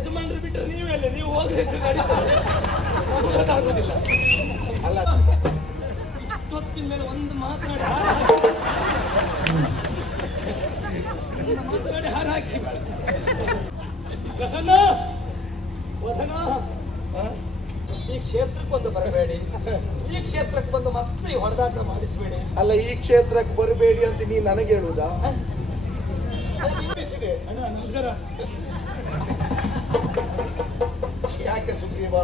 ಯಜಮಾನ್ರು ಬಿಟ್ಟರೆ ನೀವೇ ನೀವು ಹೋದ್ರೆ ನಡೀತದೆ, ಗೊತ್ತಾಗೋದಿಲ್ಲ. ಅಲ್ಲ ಇಷ್ಟೊತ್ತಿನ ಮೇಲೆ ಒಂದು ಮಾತನಾಡಿ ಹಾರ ಹಾಕಿ ಪ್ರಸನ್ನ ವಧನ, ಈ ಕ್ಷೇತ್ರಕ್ಕೆ ಬಂದು ಬರಬೇಡಿ, ಈ ಕ್ಷೇತ್ರಕ್ಕೆ ಬಂದು ಮತ್ತೆ ಹೊಡೆದಾಟ ಮಾಡಿಸಬೇಡಿ. ಅಲ್ಲ ಈ ಕ್ಷೇತ್ರಕ್ಕೆ ಬರಬೇಡಿ ಅಂತ ನೀ ನನಗೆ ಹೇಳುವುದಾ? ನಮಸ್ಕಾರ. ಯಾಕೆ ಸುಗ್ರೀವ?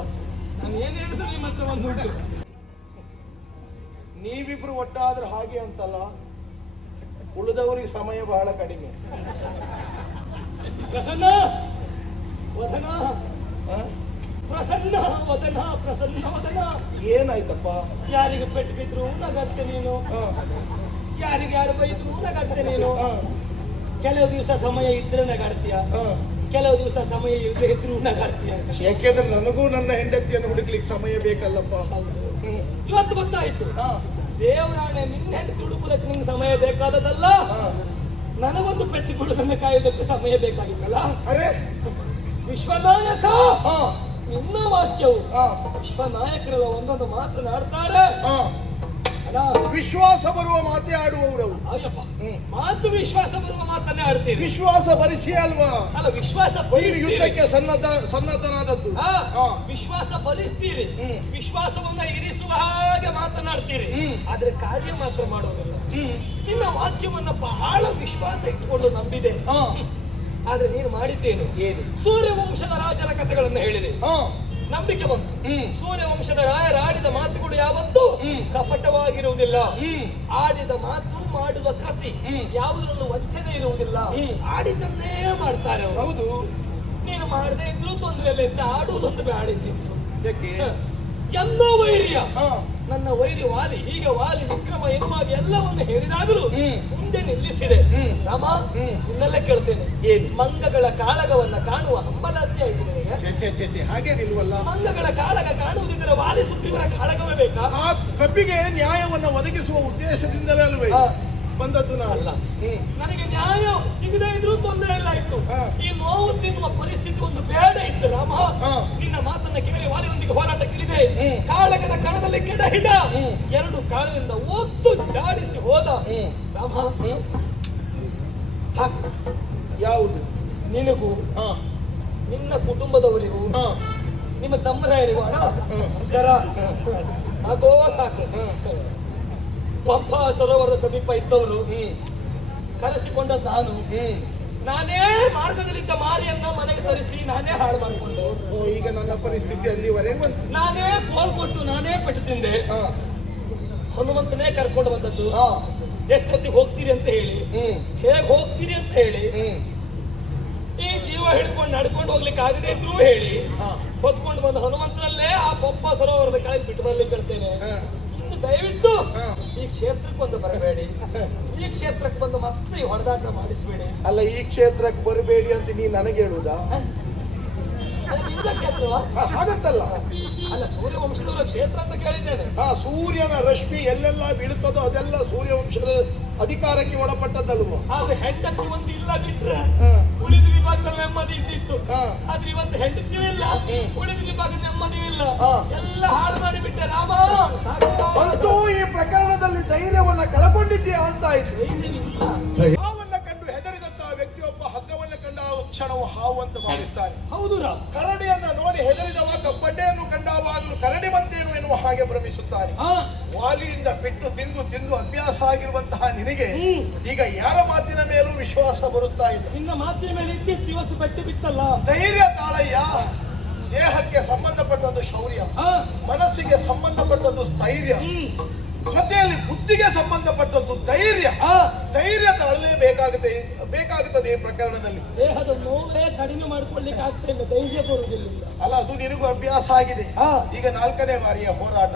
ನಾನು ಏನ್ ಹೇಳಿದ್ರು ನಿಮ್ಮ ಹತ್ರ ಒಂದು ಉಂಟು. ನೀವಿಬ್ರು ಒಟ್ಟಾದ್ರೆ ಹಾಗೆ ಅಂತಲ್ಲ, ಉಳಿದವರಿಗೆ ಸಮಯ ಬಹಳ ಕಡಿಮೆ. ಪ್ರಸನ್ನ ವದನ, ಪ್ರಸನ್ನ ವದನ, ಪ್ರಸನ್ನ ವದನ. ಏನಾಯ್ತಪ್ಪ? ಯಾರಿಗೆ ಪೆಟ್ಟು ಬಿದ್ರು ನಗತ್ತೆ ನೀನು, ಯಾರಿಗೆ ಯಾರು ಬೈದ್ರು ನಗತ್ತೆ ನೀನು. ಕೆಲವು ದಿವಸ ಸಮಯ ಇದ್ರೆ ನಗಾಡ್ತೀಯ, ಕೆಲವು ದಿವಸ ಸಮಯ ಇಲ್ಲದೆ ಇದ್ರು ನಗಾಡ್ತೀಯ. ಯಾಕೆಂದ್ರೆ ನನಗೂ ನನ್ನ ಹೆಂಡತಿಯನ್ನು ಹುಡುಕ್ಲಿಕ್ಕೆ ಸಮಯ ಬೇಕಲ್ಲಪ್ಪ. ಇವತ್ತು ಗೊತ್ತಾಯ್ತು, ದೇವರಾಣೆ ನಿನ್ನ ಹೆಂಡತಿ ಹುಡುಕುವುದಕ್ಕೆ ನಿಮ್ಗೆ ಸಮಯ ಬೇಕಾದದಲ್ಲ, ನನಗೊಂದು ಪೆಟ್ಟು ಕೊಡುವುದನ್ನು ಕಾಯೋದಕ್ಕೆ ಸಮಯ ಬೇಕಾಗಿತ್ತಲ್ಲ. ಅರೆ ವಿಶ್ವನಾಯಕ, ನಿನ್ನ ವಾಕ್ಯವು ವಿಶ್ವನಾಯಕರೆಲ್ಲ ಒಂದೊಂದು ಮಾತನಾಡ್ತಾರೆ. ವಿಶ್ವಾಸ ಬರುವ ಮಾತೇ ಆಡುವವರು. ಅಯ್ಯಪ್ಪ, ಮಾತು ವಿಶ್ವಾಸ ಬರುವ ಮಾತನ್ನೇ ಆಡ್ತೀರಿ. ವಿಶ್ವಾಸ ಭರಿಸಿ ಅಲ್ವಾ? ಅಲ್ಲ, ವಿಶ್ವಾಸ ಯುದ್ಧಕ್ಕೆ ಸನ್ನದ್ಧನಾದದ್ದು. ವಿಶ್ವಾಸ ಭರಿಸ್ತೀರಿ, ವಿಶ್ವಾಸವನ್ನ ಇರಿಸುವ ಹಾಗೆ ಮಾತನಾಡ್ತೀರಿ, ಆದ್ರೆ ಕಾರ್ಯ ಮಾತ್ರ ಮಾಡುವುದಿಲ್ಲ. ನಿನ್ನ ವಾಕ್ಯವನ್ನ ಬಹಳ ವಿಶ್ವಾಸ ಇಟ್ಟುಕೊಂಡು ನಂಬಿದೆ, ಆದ್ರೆ ನೀನು ಮಾಡಿದ್ದೇನು? ಸೂರ್ಯವಂಶದ ರಾಜರ ಕಥೆಗಳನ್ನು ಹೇಳಿದೆ, ನಂಬಿಕೆ ಬಂತು. ಸೂರ್ಯವಂಶದ ರಾಯರ ಆಡಿದ ಮಾತುಗಳು ಯಾವತ್ತೂ ಕಪಟವಾಗಿರುವುದಿಲ್ಲ. ಆಡಿದ ಮಾತು ಮಾಡುವ ಕೃತಿ ಯಾವುದರಲ್ಲೂ ವಂಚನೆ ಇರುವುದಿಲ್ಲ. ಆಡಿದ್ದನ್ನೇ ಮಾಡ್ತಾರೆ ಅವರು. ಹೌದು, ನೀನು ಮಾಡದೆ ಇದ್ರೂ ತೊಂದರೆ ಇಲ್ಲ ಅಂತ ಆಡುವುದೊಂದು ಬೇಡಿದ್ದಿತ್ತು. ಎಲ್ಲೋ ವೈರ್ಯ, ನನ್ನ ವೈರಿ ವಾಲಿ, ಹೀಗೆ ವಾಲಿ ವಿಕ್ರಮ ಎನ್ನುವಾಗ ಎಲ್ಲವನ್ನು ಹೇಳಿದಾಗಲೂ ಮುಂದೆ ನಿಲ್ಲಿಸಿದೆ. ರಾಮ, ನಿನ್ನೆಲ್ಲ ಕೇಳ್ತೇನೆ, ಮಂಗಗಳ ಕಾಳಗವನ್ನ ಕಾಣುವ ಹಂಬಲಾತಿ ಆಯ್ತು ನಿನಗೆ? ಹಾಗೆ ನಿಲ್ವಲ್ಲ. ಮಂಗಗಳ ಕಾಳಗ ಕಾಣುವುದಿದ್ದರೆ ವಾಲಿ ಸುಗ್ರೀವರ ಕಾಳಗವೇ ಬೇಕಾ? ಆ ಕಪಿಗೆ ನ್ಯಾಯವನ್ನ ಒದಗಿಸುವ ಉದ್ದೇಶದಿಂದಲೇ ಅಲ್ವೇ ಬಂದದ್ದು ಅಲ್ಲ. ನನಗೆ ನ್ಯಾಯ ಸಿಗದೇ ಇದ್ರೂ ತೊಂದರೆ ಇಲ್ಲ ಇತ್ತು. ಈ ನೋವು ತಿನ್ನುವ ಪರಿಸ್ಥಿತಿ ಒಂದು ಬೇಡ ಇತ್ತು. ರಾಮ, ನಿನ್ನ ಮಾತನ್ನ ಕೇಳಿ ವಾಲಿಯೊಂದಿಗೆ ಹೋರಾಟಕ್ಕಿಳಿದೆ. ಕಾಳಗದ ಕಣದಲ್ಲಿ ಕೆಡಹಿದ ಎರಡು ಕಾಳಿನಿಂದ ಒತ್ತು ಜಾಡಿಸಿ ಹೋದ. ರಾಮ, ಸಾಕು. ಯಾವುದು? ನಿನಗೂ ನಿನ್ನ ಕುಟುಂಬದವರಿಗೂ ನಿಮ್ಮ ತಮ್ಮರಾಯರಿಗೂ ಅಣ್ಣ ನಮಸ್ಕಾರ, ಸಾಕೋ ಸಾಕು. ಪಂಪಾ ಸರೋವರದ ಸಮೀಪ ಇದ್ದವರು ಕರೆಸಿಕೊಂಡ ನಾನೇ ಮಾರ್ಗದಲ್ಲಿದ್ದ ಮಾರಿಯನ್ನ ಮನೆಗೆ ತರಿಸಿ ನಾನೇ ಹಾಳು ಮಾಡಿಕೊಂಡು, ಈಗ ನನ್ನ ಪರಿಸ್ಥಿತಿ ಅಲ್ಲಿವರೆಗೆ ಬಂತು. ನಾನೇ ಕೋಲ್ ಕೊಟ್ಟು ನಾನೇ ಪೆಟ್ಟು ತಿಂದೆ. ಹನುಮಂತನೇ ಕರ್ಕೊಂಡು ಬಂದದ್ದು. ಎಷ್ಟೊತ್ತಿಗೆ ಹೋಗ್ತೀರಿ ಅಂತ ಹೇಳಿ, ಹೇಗ್ ಹೋಗ್ತೀರಿ ಅಂತ ಹೇಳಿ, ಈ ಜೀವ ಹಿಡ್ಕೊಂಡು ನಡ್ಕೊಂಡು ಹೋಗ್ಲಿಕ್ಕೆ ಆಗದೆ ಇದ್ರೂ ಹೇಳಿ ಹೊತ್ಕೊಂಡು ಬಂದ ಹನುಮಂತನಲ್ಲೇ ಆ ಪಂಪಾ ಸರೋವರದ ಕೆಳಗೆ ಬಿಟ್ಟು ಬರ್ಲಿಕ್ಕೆ ಹೇಳ್ತೇನೆ. ದಯವಿಟ್ಟು ಈ ಕ್ಷೇತ್ರಕ್ಕೆ ಬಂದು ಬರಬೇಡಿ, ಈ ಕ್ಷೇತ್ರಕ್ಕೆ ಬಂದು ಮತ್ತೆ ಹೊಡೆದಾಟ ಮಾಡಿಸಬೇಡಿ. ಅಲ್ಲ ಈ ಕ್ಷೇತ್ರಕ್ಕೆ ಬರಬೇಡಿ ಅಂತ ನೀ ನನಗೆ ಹೇಳುವುದಾ? ಹಾಗಂತಲ್ಲ. ಅಲ್ಲ, ಸೂರ್ಯವಂಶದವರ ಕ್ಷೇತ್ರ ಅಂತ ಕೇಳಿದ್ದೇನೆ. ಸೂರ್ಯನ ರಶ್ಮಿ ಎಲ್ಲೆಲ್ಲ ಬೀಳುತ್ತದೋ ಅದೆಲ್ಲ ಸೂರ್ಯವಂಶದ ಅಧಿಕಾರಕ್ಕೆ ಒಳಪಟ್ಟದ್ದಲ್ವ? ಆದ್ರೆ ಹೆಂಡತಿ ಒಂದು ಇಲ್ಲ ಬಿಟ್ರೆ ಉಳಿದ ವಿಭಾಗದ ನೆಮ್ಮದಿ ಇದ್ದಿತ್ತು. ಆದ್ರೆ ಇವತ್ತು ಹೆಂಡತಿಯೂ ಇಲ್ಲ, ಉಳಿದ ವಿಭಾಗದ ನೆಮ್ಮದಿಯೂ ಇಲ್ಲ, ಎಲ್ಲ ಹಾಳು ಮಾಡಿಬಿಟ್ಟೆ. ರಾಮ, ಅಂತೂ ಈ ಪ್ರಕರಣದಲ್ಲಿ ಧೈರ್ಯವನ್ನ ಕಳಕೊಂಡಿದ್ದೀಯಾ ಅಂತ ಆಯ್ತು. ಹಾವನ್ನ ಕಂಡು ಹೆದರಿದಂತಹ ವ್ಯಕ್ತಿಯೊಬ್ಬ ಹಗ್ಗವನ್ನ ಕಂಡ ಕ್ಷಣವು ಹಾವು ಅಂತ ಭಾವಿಸ್ತಾನೆ. ಹೌದು ರಾಮ್. ಕರಡಿಯನ್ನ ನೋಡಿ ಹೆದರಿದವ ಕಪ್ಪಡ್ಡೆಯನ್ನು ಕಂಡಾವಾಗಲೂ ಕರಡಿ ಬಂತೇನು ಎನ್ನುವ ಹಾಗೆ ಭ್ರಮಿಸುತ್ತಾನೆ. ವಾಲಿಯಿಂದ ಪೆಟ್ಟು ತಿಂದು ತಿಂದು ಅಭ್ಯಾಸ ಆಗಿರುವಂತಹ ನಿನಗೆ ಈಗ ಯಾರ ಮಾತಿನ ಮೇಲೂ ವಿಶ್ವಾಸ ಬರುತ್ತಾ ಇದೆ? ನಿನ್ನ ಮಾತಿನ ಮೇಲೆ ಇದ್ದಿತ್ತು, ಇವತ್ತು ಪೆಟ್ಟು ಬಿತ್ತಲ್ಲ. ಧೈರ್ಯ ತಾಳಯ್ಯ. ದೇಹಕ್ಕೆ ಸಂಬಂಧಪಟ್ಟದ್ದು ಶೌರ್ಯ, ಮನಸ್ಸಿಗೆ ಸಂಬಂಧಪಟ್ಟದ್ದು ಸ್ಥೈರ್ಯ, ಜೊತೆಯಲ್ಲಿ ಬುದ್ಧಿಗೆ ಸಂಬಂಧಪಟ್ಟದ್ದು ಧೈರ್ಯ. ಧೈರ್ಯ ಬೇಕಾಗುತ್ತದೆ ಈ ಪ್ರಕರಣದಲ್ಲಿ. ದೇಹದ ನೋವೇ ಕಡಿಮೆ ಮಾಡಿಕೊಳ್ಳಿಕ್ಕೆ ಆಗ್ತಾ ಇಲ್ಲ, ಧೈರ್ಯ ಬರುವುದಿಲ್ಲ. ಅಲ್ಲ, ಅದು ನಿನಗೂ ಅಭ್ಯಾಸ ಆಗಿದೆ. ಈಗ 4ನೇ ಬಾರಿಯ ಹೋರಾಟ,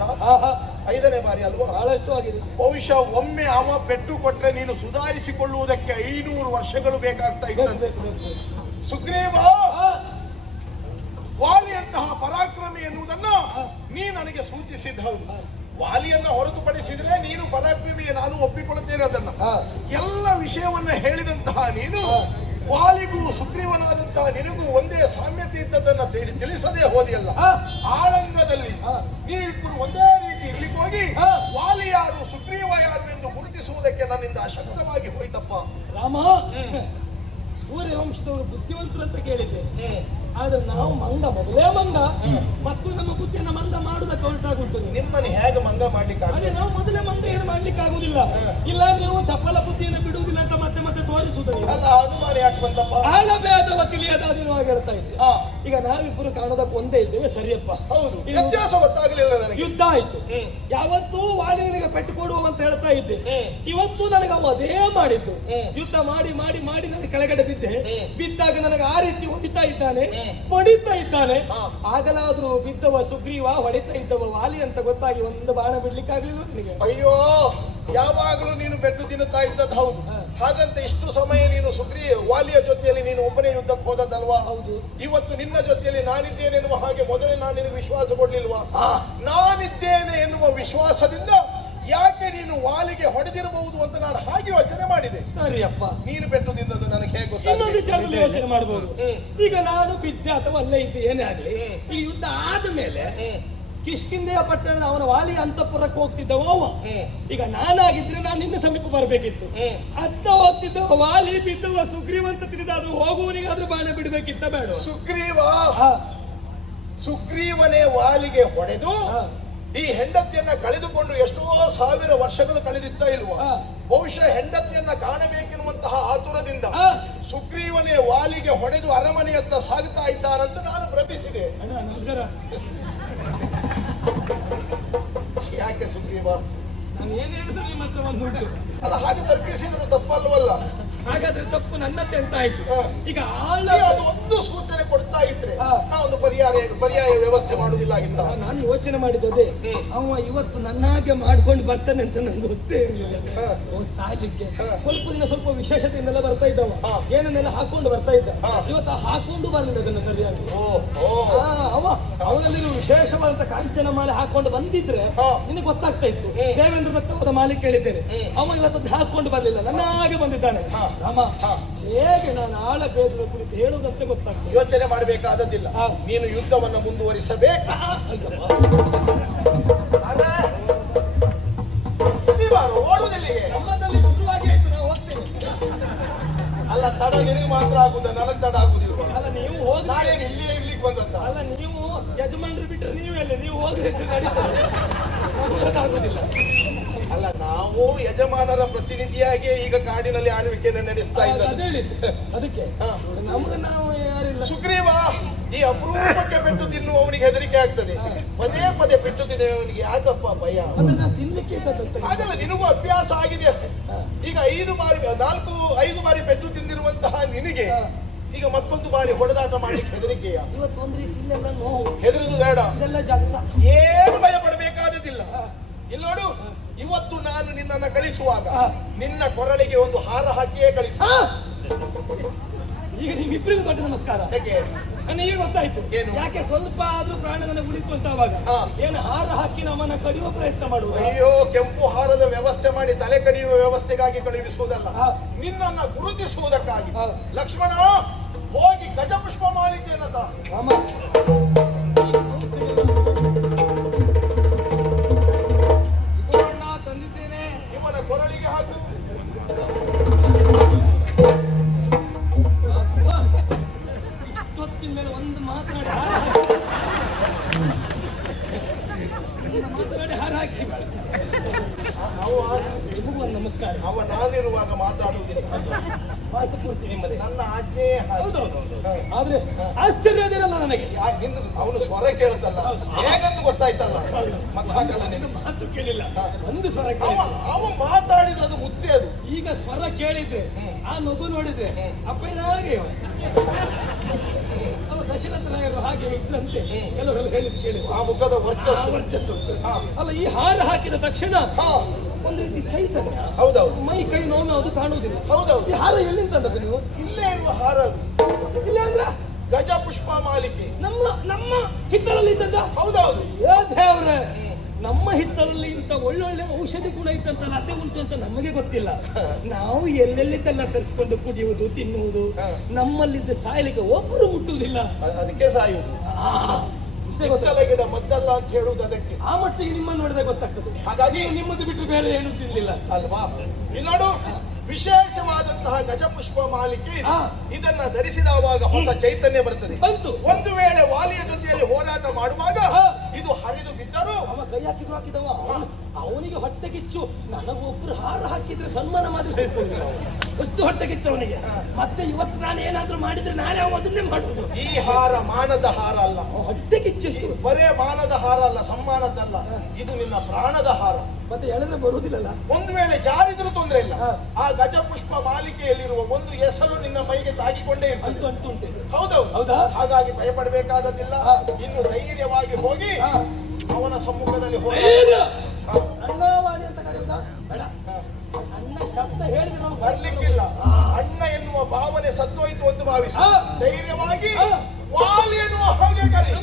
5ನೇ ಬಾರಿ ಅಲ್ವಾ? ಬಹಳಷ್ಟು ಆಗಿದೆ. ಬಹುಶಃ ಒಮ್ಮೆ ಅವ ಪೆಟ್ಟು ಕೊಟ್ರೆ ನೀನು ಸುಧಾರಿಸಿಕೊಳ್ಳುವುದಕ್ಕೆ 500 ವರ್ಷಗಳು ಬೇಕಾಗ್ತಾ ಇದ್ದಂತೆ. ಸುಗ್ರೀವ, ವಾಲಿಯಂತಹ ಪರಾಕ್ರಮಿ ಎನ್ನುವುದನ್ನ ನೀ ನನಗೆ ಸೂಚಿಸಿದ್ದ. ಹೌದು, ವಾಲಿಯನ್ನ ಹೊರತುಪಡಿಸಿದ್ರೆ ನೀನು ಪರಾಕ್ರಮಿಯ ನಾನು ಒಪ್ಪಿಕೊಳ್ಳುತ್ತೇನೆ. ಅದನ್ನ ಎಲ್ಲ ವಿಷಯವನ್ನ ಹೇಳಿದಂತಹ ನೀನು ವಾಲಿಗೂ ಸುಗ್ರೀವನಾದಂತಹ ನಿನಗೂ ಒಂದೇ ಸಾಮ್ಯತೆ ಇದ್ದದನ್ನ ತಿಳಿಸದೇ ಹೋದಿಯಲ್ಲ. ಆಳಂಗದಲ್ಲಿ ನೀವಿಬ್ಬರು ಒಂದೇ ರೀತಿ ಇರ್ಲಿಕ್ಕೆ ಹೋಗಿ ವಾಲಿ ಯಾರು ಸುಗ್ರೀವ ಯಾರು ಎಂದು ಗುರುತಿಸುವುದಕ್ಕೆ ನನ್ನಿಂದ ಅಶಕ್ತವಾಗಿ ಹೋಯ್ತಪ್ಪ. ರಾಮ, ಸೂರ್ಯವಂಶದವರು ಬುದ್ಧಿವಂತರು ಅಂತ ಕೇಳಿದ್ದೆ. ಆದ್ರೆ ನಾವು ಮಂಗ, ಮೊದಲೇ ಮಂಗ, ಮತ್ತು ನಮ್ಮ ಬುದ್ಧಿಯನ್ನು ಮಂಗ ಮಾಡುವುದಕ್ಕೆ ಹೊರಟಾಗುಂಟು. ನಿಮ್ಮನ್ನು ಹೇಗೆ ಮಂಗ ಮಾಡ್ಲಿಕ್ಕೆ ಅದೇ ನಾವು ಮೊದಲೇ ಮಂಗ ಏನು ಮಾಡ್ಲಿಕ್ಕೆ ಆಗುದಿಲ್ಲ. ಇಲ್ಲ ನೀವು ಚಪ್ಪಲ ಬುದ್ಧಿಯನ್ನು ಬಿಡುವುದಿಲ್ಲ ಅಂತ ಮತ್ತೆ ಮತ್ತೆ ತೋರಿಸುವುದಿಲ್ಲ. ಅಲ್ಲ, ಅನುಮಾನ ಯಾಕೆ ಬಂತಪ್ಪ? ಆಳಬೇದವ ತಿಳಿಯದ ದಿನವಾಗಿ ಹೇಳ್ತಾ ಇದ್ದೆ. ಈಗ ನಾವಿಬ್ಬರು ಕಾಣೋದಕ್ಕೆ ಒಂದೇ ಇದ್ದೇವೆ, ಸರಿಯಪ್ಪ. ಹೌದು, ವ್ಯತ್ಯಾಸ ಗೊತ್ತಾಗಲಿಲ್ಲ ನನಗೆ. ಯುದ್ಧ ಆಯ್ತು. ಯಾವತ್ತೂ ವಾಲಿನಿಗೆ ಪೆಟ್ಟು ಕೊಡುವ ಅಂತ ಹೇಳ್ತಾ ಇದ್ದೆ. ಇವತ್ತು ನನಗೆ ಅವ ಅದೇ ಮಾಡಿದ್ದು. ಯುದ್ಧ ಮಾಡಿ ಮಾಡಿ ಮಾಡಿ ನನಗೆ ಕೆಳಗಡೆ ಬಿದ್ದೆ. ಬಿದ್ದಾಗ ನನಗೆ ಆ ರೀತಿ ಹೊಡಿತಾ ಇದ್ದಾನೆ, ಹೊಡಿತಾ ಇದ್ದಾನೆ. ಆಗಲಾದ್ರೂ ಬಿದ್ದವ ಸುಗ್ರೀವ, ಹೊಡಿತಾ ಇದ್ದವ ವಾಲಿ ಅಂತ ಗೊತ್ತಾಗಿ ಒಂದು ಬಾಣ ಬಿಡ್ಲಿಕ್ಕಾಗ್ಲಿಲ್ಲ ನನಗೆ. ಅಯ್ಯೋ, ಯಾವಾಗಲೂ ನೀನು ಬೆಟ್ಟು ತಿನ್ನುತ್ತಾ ಇದ್ದದ್ದು ಹೌದು. ಹಾಗಂತ ಇಷ್ಟು ಸಮಯ ನೀನು ವಾಲಿಯ ಜೊತೆಯಲ್ಲಿ ನೀನು ಒಬ್ಬನೇ ಯುದ್ಧಕ್ಕೆ ಹೋದದ್ದಲ್ವಾ? ಹೌದು. ಇವತ್ತು ನಿನ್ನ ಜೊತೆಯಲ್ಲಿ ನಾನಿದ್ದೇನೆ ಎನ್ನುವ ಹಾಗೆ ಮೊದಲೇ ನಾನು ನಿನಗೆ ವಿಶ್ವಾಸ ಕೊಡ್ಲಿಲ್ವಾ? ನಾನಿದ್ದೇನೆ ಎನ್ನುವ ವಿಶ್ವಾಸದಿಂದ ಯಾಕೆ ನೀನು ವಾಲಿಗೆ ಹೊಡೆದಿರಬಹುದು ಅಂತ ನಾನು ಹಾಗೆ ಯೋಚನೆ ಮಾಡಿದೆ. ಸರಿಯಪ್ಪ, ನೀನು ಬೆಟ್ಟು ತಿಂದದ್ದು ನನಗೆ ಹೇಗೆ ಇನ್ನೊಂದು ವಿಚಾರದಲ್ಲಿ ಯೋಚನೆ ಮಾಡಬಹುದು. ಈಗ ನಾನು ಬಿದ್ದೆ ಅಥವಾ ಅಲ್ಲೇ ಇದ್ದೆ ಏನೇ ಆಗ್ಲಿ, ಈ ಯುದ್ಧ ಆದ ಮೇಲೆ ಕಿಷ್ಕಿಂಧೆಯ ಪಟ್ಟಣದ ಅವನ ವಾಲಿ ಅಂತಃಪುರಕ್ಕೆ ಹೋಗ್ತಿದ್ದವ ಅವ. ಈಗ ನಾನಾಗಿದ್ರೆ ನಾನು ನಿನ್ನ ಸಮೀಪ ಬರಬೇಕಿತ್ತು. ಅತ್ತ ಹೋಗ್ತಿದ್ದವ ವಾಲಿ, ಬಿದ್ದವ ಸುಗ್ರೀವ ಅಂತ ತಿಳಿದಾದ್ರೂ ಹೋಗುವನಿಗಾದ್ರೂ ಬಾಣ ಬಿಡ್ಬೇಕಿತ್ತ ಬೇಡ? ಸುಗ್ರೀವನೇ ವಾಲಿಗೆ ಹೊಡೆದು ಈ ಹೆಂಡತಿಯನ್ನ ಕಳೆದುಕೊಂಡು ಎಷ್ಟೋ ಸಾವಿರ ವರ್ಷಗಳು ಕಳೆದಿತ್ತ ಇಲ್ವಾ? ಬಹುಶಃ ಹೆಂಡತಿಯನ್ನ ಕಾಣಬೇಕೆನ್ನುವಂತಹ ಆತುರದಿಂದ ಸುಗ್ರೀವನೇ ವಾಲಿಗೆ ಹೊಡೆದು ಅರಮನೆಯತ್ತ ಸಾಗುತ್ತಾ ಇದ್ದಾನಂತ ನಾನು ಭ್ರಮಿಸಿದೆ. ನಮಸ್ಕಾರ. ಯಾಕೆ ಸುಗ್ರೀವ? ನಾನು ಏನ್ ಹೇಳಿದ್ರು ನಿಮ್ಮ ಹತ್ರ ಒಂದು ಉಂಟು. ಅಲ್ಲ, ಹಾಗೆ ತರ್ಕಿಸಿದ್ರೆ ತಪ್ಪಲ್ವಲ್ಲ? ಹಾಗಾದ್ರೆ ತಪ್ಪು ನನ್ನತ್ತೆ ಅಂತ ಆಯ್ತು. ಈಗ ಅದು ಒಂದು ಸೂಚನೆ ಕೊಡ್ತಾ ಇದ್ರೆ ಒಂದು ಪರ್ಯಾಯ ವ್ಯವಸ್ಥೆ ಮಾಡುವುದಿಲ್ಲ ಆಗಿತ್ತ. ನಾನು ಯೋಚನೆ ಮಾಡಿದ್ದೆ, ಅವ ಇವತ್ತು ನನ್ನಾಗೆ ಮಾಡ್ಕೊಂಡು ಬರ್ತಾನೆ ಅಂತ ನಂಗೆ ಗೊತ್ತೇ ಇರಲಿಲ್ಲ. ಸಾಯ್ಲಿಕ್ಕೆ ಸ್ವಲ್ಪ ದಿನ ಸ್ವಲ್ಪ ವಿಶೇಷತೆಯಿಂದೆಲ್ಲ ಬರ್ತಾ ಇದ್ದವ, ಏನನ್ನೆಲ್ಲ ಹಾಕೊಂಡು ಬರ್ತಾ ಇದ್ದ. ಇವತ್ತು ಹಾಕೊಂಡು ಬರ್ಲಿಲ್ಲ ಅದನ್ನ ಸರಿಯಾಗಿ. ಅವನಲ್ಲಿ ವಿಶೇಷವಾದಂತ ಕಾಂಚನ ಮಾಲೆ ಹಾಕೊಂಡು ಬಂದಿದ್ರೆ ನಿನಗೆ ಗೊತ್ತಾಗ್ತಾ ಇತ್ತು. ದೇವೇಂದ್ರ ದತ್ತವಾದ ಮಾಲೆ ಕೇಳಿದ್ದೇನೆ, ಅವ ಇವತ್ತು ಹಾಕೊಂಡು ಬರ್ಲಿಲ್ಲ, ನನ್ನ ಹಾಗೆ ಬಂದಿದ್ದಾನೆ. ರಾಮ, ಹೇಗೆ ನಾನು ಆಳಬೇದದ ಕುರಿತು ಹೇಳುವುದಂತೆ ಗೊತ್ತಾಗ್ತದೆ. ಯೋಚನೆ ಮಾಡಬೇಕಾದದ್ದಿಲ್ಲ, ನೀನು ಯುದ್ಧವನ್ನು ಮುಂದುವರಿಸಬೇಕು. ಓಡುವುದೆಲ್ಲಿಗೆ? ನಮ್ಮದಲ್ಲಿ ಶುರುವಾಗಿ ಆಯ್ತು, ನಾವು ಹೋಗ್ತೇವೆ. ಅಲ್ಲ, ತಡ ನಿನಗೆ ಮಾತ್ರ ಆಗುದ, ನನಗೆ ತಡ ಆಗುದಿಲ್ವಾ? ಅಲ್ಲ, ನೀವು ಹೋಗಿ ನಾನೇನು ಇಲ್ಲಿಯೇ ಇರ್ಲಿಕ್ಕೆ ಬಂದದ್ದ? ಅಲ್ಲ, ನೀವು ಯಜಮಾನ್ರು ಬಿಟ್ಟರೆ ನೀವೆಲ್ಲ ನೀವು ಹೋಗದಿದ್ರೆ ನಡೀತದೆ. ಅಲ್ಲ, ನಾವು ಯಜಮಾನರ ಪ್ರತಿನಿಧಿಯಾಗಿ ಈಗ ಕಾಡಿನಲ್ಲಿ ಆಳ್ವಿಕೆಯನ್ನು ನಡೆಸ್ತಾ ಇದ್ದೇವೆ. ಅದಕ್ಕೆ ನಾವು ಯಾರಿಲ್ಲ. ಸುಗ್ರೀವ, ಈ ಅಪರೂಪಕ್ಕೆ ಪೆಟ್ಟು ತಿನ್ನುವವನಿಗೆ ಹೆದರಿಕೆ ಆಗ್ತದೆ. ಪದೇ ಪದೇ ಪೆಟ್ಟು ತಿನ್ನುವವನಿಗೆ ಯಾಕಪ್ಪ ಭಯ? ತಿನ್ಲಿಕ್ಕೆ ಹಾಗಲ್ಲ, ನಿನಗೂ ಅಭ್ಯಾಸ ಆಗಿದೆ. ಈಗ 4-5 ಬಾರಿ ಪೆಟ್ಟು ತಿಂದಿರುವಂತಹ ನಿನಗೆ ಈಗ ಮತ್ತೊಂದು ಬಾರಿ ಹೊಡೆದಾಟ ಮಾಡ್ಲಿಕ್ಕೆ ಹೆದರಿಕೆಯ? ಇವತ್ತೊಂದು ರೀತಿ ಇಲ್ಲೆಲ್ಲ ನೋವು, ಹೆದರುದು ಬೇಡ, ಏನು ಭಯ ಪಡಬೇಕಾದದಿಲ್ಲ. ಇಲ್ಲ ನೋಡು, ಇವತ್ತು ನಾನು ನಿನ್ನನ್ನು ಕಳಿಸುವಾಗ ನಿನ್ನ ಕೊರಳಿಗೆ ಒಂದು ಹಾರ ಹಾಕಿಯೇ ಕಳಿಸ. ಈಗ ನೀವಿಬ್ಬರಿಗೂ ದೊಡ್ಡ ನಮಸ್ಕಾರ. ನನಗೆ ಗೊತ್ತಾಯ್ತು ಯಾಕೆ ಸ್ವಲ್ಪ ಆದ್ರೂ ಪ್ರಾಣ ನನಗೆ ಉಳಿತು ಅಂತ. ಅವಾಗ ಏನು ಹಾರ ಹಾಕಿ ನಮ್ಮನ್ನ ಕಡಿಯುವ ಪ್ರಯತ್ನ ಮಾಡುವ? ಅಯ್ಯೋ, ಕೆಂಪು ಹಾರದ ವ್ಯವಸ್ಥೆ ಮಾಡಿ ತಲೆ ಕಡಿಯುವ ವ್ಯವಸ್ಥೆಗಾಗಿ ಕಳುಹಿಸುವುದಲ್ಲ, ನಿನ್ನನ್ನ ಗುರುತಿಸುವುದಕ್ಕಾಗಿ. ಲಕ್ಷ್ಮಣ, ಹೋಗಿ ಗಜಪುಷ್ಪ ಮಾಲಿಕೆಯನ್ನ ತಂದಿದ್ದೇನೆ, ಇವನ ಕೊರಳಿಗೆ ಹಾಕು. ಇಷ್ಟೊತ್ತಿನ ಮೇಲೆ ಒಂದು ಮಾತನಾಡಿ ಹಾರ ಹಾಕಿ ನಿಮಗೂ ಒಂದು ನಮಸ್ಕಾರ. ಅವ ನಾನಿರುವಾಗ ಮಾತಾಡುವುದಿಲ್ಲ, ನನ್ನ ಆಜ್ಞೆ. ಹೌದೌದು, ಆದ್ರೆ ಆಶ್ಚರ್ಯದೇನಲ್ಲ ನನಗೆ. ಅವನು ಸ್ವರ ಕೇಳ್ತಲ್ಲ, ಹೇಗಂತ ಗೊತ್ತಾಯ್ತಲ್ಲ, ಮತ್ತಾಗಲ್ಲ. ನಿನ್ನ ಮಾತು ಕೇಳಿಲ್ಲ, ಒಂದು ಸ್ವರ ಅವ ಮಾತಾಡಿದ್ರದು ಮುದ್ದೆ ಅದು. ಈಗ ಸ್ವರ ಕೇಳಿದ್ರೆ ಆ ಮಗು ನೋಡಿದ್ರೆ ಅಪ್ಪನಾಗೆ ದಶರಥ ರಾಯರು ಹಾಗೆ ಇದ್ದಂತೆ ಕೆಲವರು ಹೇಳಿದ್ ಕೇಳಿ ಆ ಮುಖದ ವರ್ಚಸ್ಸು. ಅಲ್ಲ, ಈ ಹಾರ ಹಾಕಿದ ತಕ್ಷಣ ಒಂದು ರೀತಿ ಚೈತನ್ಯ. ಹೌದೌದು, ಮೈ ಕೈ ನೋವು ಅದು ಕಾಣುವುದಿಲ್ಲ. ಹೌದೌದು. ಈ ಹಾರ ಎಲ್ಲಿಂದ ತಂದದ್ದು ನೀವು? ಇಲ್ಲೇ ಇರುವ ಹಾರ ಅದು. ಇಲ್ಲ ಅಂದ್ರ ಗಜಪುಷ್ಪ ಮಾಲಿಕೆ ನಮ್ಮ ಹಿತ್ತಲಲ್ಲಿ ಇದ್ದದ್ದ? ಹೌದೌದು. ದೇವ್ರೆ, ನಮ್ಮ ಹಿತ್ತಲಲ್ಲಿ ಇಂಥ ಒಳ್ಳೊಳ್ಳೆ ಔಷಧಿ ಗುಣ ಇತ್ತಂತಲ್ಲ ಅದೇ ಉಂಟು ಅಂತ ನಮಗೆ ಗೊತ್ತಿಲ್ಲ. ನಾವು ಎಲ್ಲೆಲ್ಲಿದ್ದೆಲ್ಲ ತರಿಸ್ಕೊಂಡು ಕುಡಿಯುವುದು ತಿನ್ನುವುದು, ನಮ್ಮಲ್ಲಿದ್ದ ಸಾಯಲಿಕ್ಕೆ ಒಬ್ಬರು ಮುಟ್ಟುವುದಿಲ್ಲ. ಅದಕ್ಕೆ ಸಾಯುವುದು ಗಿಡ ಮದ್ದಲ್ಲ ಅಂತ ಹೇಳುವುದು ಅದಕ್ಕೆ. ಆ ಮಟ್ಟಿಗೆ ನಿಮ್ಮನ್ನು ನೋಡಿದ್ರೆ ಗೊತ್ತಾಗ್ತದೆ. ಹಾಗಾಗಿ ನಿಮ್ಮದು ಬಿಟ್ಟರೆ ಬೇರೆ ಏನು ತಿನ್ಲಿಲ್ಲ ಅಲ್ವಾ? ಇಲ್ಲೋಡು, ವಿಶೇಷವಾದಂತಹ ಗಜಪುಷ್ಪ ಮಾಲಿಕೆ ಇದು. ಇದನ್ನ ಧರಿಸಿದವಾಗ ಹೊಸ ಚೈತನ್ಯ ಬರ್ತದೆ. ಒಂದು ವೇಳೆ ವಾಲಿಯ ಜೊತೆಯಲ್ಲಿ ಹೋರಾಟ ಮಾಡುವಾಗ ಇದು ಹರಿದು ಬಿದ್ದರೂ ಅವ ಕೈ ಹಾಕಿದವ ಅವನಿಗೆ ಹೊಟ್ಟೆ ಕಿಚ್ಚು. ನನಗೊಬ್ರು ಹಾರ ಹಾಕಿದ್ರೆ ಸನ್ಮಾನ ಮಾತ್ರ ಹೇಳ್ಕೊಂಡಿಲ್ಲ, ಅಷ್ಟು ಹೊಟ್ಟೆ ಕಿಚ್ಚು ಅವನಿಗೆ. ಮತ್ತೆ ಇವತ್ತು ನಾನು ಏನಾದ್ರೂ ಮಾಡಿದ್ರೆ ನಾಳೆ ಅವ ಅದನ್ನೇ ಮಾಡುವುದು. ಈ ಹಾರ ಮಾನದ ಹಾರ ಅಲ್ಲ, ಹೊಟ್ಟೆ ಕಿಚ್ಚು. ಬರೇ ಮಾನದ ಹಾರ ಅಲ್ಲ, ಸಮ್ಮಾನದಲ್ಲ, ಇದು ನಿನ್ನ ಪ್ರಾಣದ ಹಾರ. ಮತ್ತೆ ಎಳೆದ್ರೆ ಬರುವುದಿಲ್ಲಲ್ಲ. ಒಂದು ವೇಳೆ ಜಾರಿದ್ರೂ ತೊಂದರೆ ಇಲ್ಲ. ಆ ಗಜಪುಷ್ಪ ಮಾಲಿಕೆಯಲ್ಲಿರುವ ಒಂದು ಹೆಸರು ನಿನ್ನ ಮೈಗೆ ತಾಗಿಕೊಂಡೇ ಇರ್ತದೆ. ಹೌದೌದು. ಹಾಗಾಗಿ ಭಯಪಡಬೇಕಾದದ್ದಿಲ್ಲ. ಇನ್ನು ಧೈರ್ಯವಾಗಿ ಹೋಗಿ ಅವನ ಸಮ್ಮುಖದಲ್ಲಿ ಹೋಗಿ ಅಣ್ಣವಾದಿ ಅಂತ ಕರೆಯುವುದಾ? ಬೇಡ, ಅಣ್ಣ ಶಬ್ದ ಹೇಳಿದ್ರೆ ನಾವು ಬರ್ಲಿಕ್ಕಿಲ್ಲ. ಅಣ್ಣ ಎನ್ನುವ ಭಾವನೆ ಸತ್ತೋಯ್ತು ಅಂತ ಭಾವಿಸಿ ಧೈರ್ಯವಾಗಿ ವಾಲಿ ಎನ್ನುವ ಹಾಗೆ ಕರೆ.